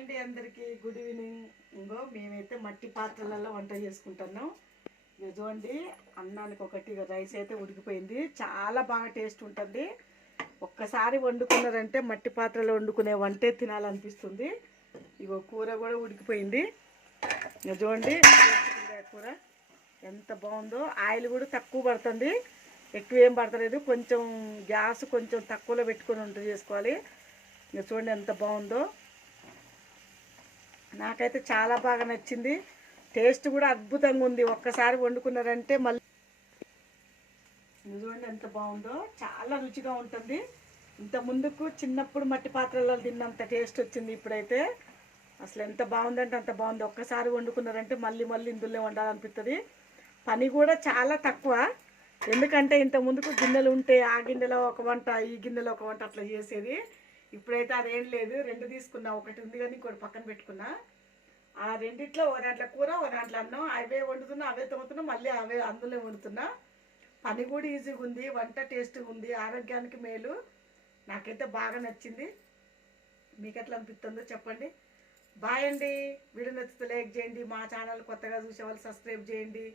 అండి అందరికీ good evening. ఇంకో మేమైతే మట్టి పాత్రలలో వంట చేసుకుంటున్నాం. ఇది చూడండి, అన్నానికి ఒకటి రైస్ అయితే ఉడికిపోయింది. చాలా బాగా టేస్ట్ ఉంటుంది. ఒక్కసారి వండుకున్నారంటే మట్టి పాత్రలో వండుకునే వంటే తినాలనిపిస్తుంది. ఇగో కూర కూడా ఉడికిపోయింది. ఇక చూడండి కూర ఎంత బాగుందో. ఆయిల్ కూడా తక్కువ పడుతుంది, ఎక్కువ ఏం పడతలేదు. కొంచెం గ్యాస్ కొంచెం తక్కువలో పెట్టుకొని వంట చేసుకోవాలి. ఇక చూడండి ఎంత బాగుందో. నాకైతే చాలా బాగా నచ్చింది. టేస్ట్ కూడా అద్భుతంగా ఉంది. ఒక్కసారి వండుకున్నారంటే మళ్ళీ చూడండి ఎంత బాగుందో. చాలా రుచిగా ఉంటుంది. ఇంత ముందుకు చిన్నప్పుడు మట్టి పాత్రలలో తిన్నంత టేస్ట్ వచ్చింది ఇప్పుడైతే. అసలు ఎంత బాగుందంటే అంత బాగుంది. ఒక్కసారి వండుకున్నారంటే మళ్ళీ మళ్ళీ ఇందులో వండాలనిపిస్తుంది. పని కూడా చాలా తక్కువ. ఎందుకంటే ఇంత ముందుకు గిన్నెలు ఉంటే ఆ గిన్నెలో ఒక వంట, ఈ గిన్నెలో ఒక వంట అట్లా చేసేది. ఇప్పుడైతే అదేం లేదు. రెండు తీసుకున్నా, ఒకటి ఉంది కానీ ఇంకోటి పక్కన పెట్టుకున్నా. ఆ రెండిట్లో ఓ దాంట్లో కూర, ఓ దాంట్లో అన్నం. అవే వండుతున్నా, అవే తోముతున్నా, మళ్ళీ అవే అందులో వండుతున్నా. పని కూడా ఈజీగా ఉంది, వంట టేస్ట్గా ఉంది, ఆరోగ్యానికి మేలు. నాకైతే బాగా నచ్చింది. మీకు ఎట్లా అనిపిస్తుందో చెప్పండి. బాయ్ అండి. వీడియో నచ్చితే లైక్ చేయండి. మా ఛానల్ కొత్తగా చూసే వాళ్ళు సబ్స్క్రైబ్ చేయండి.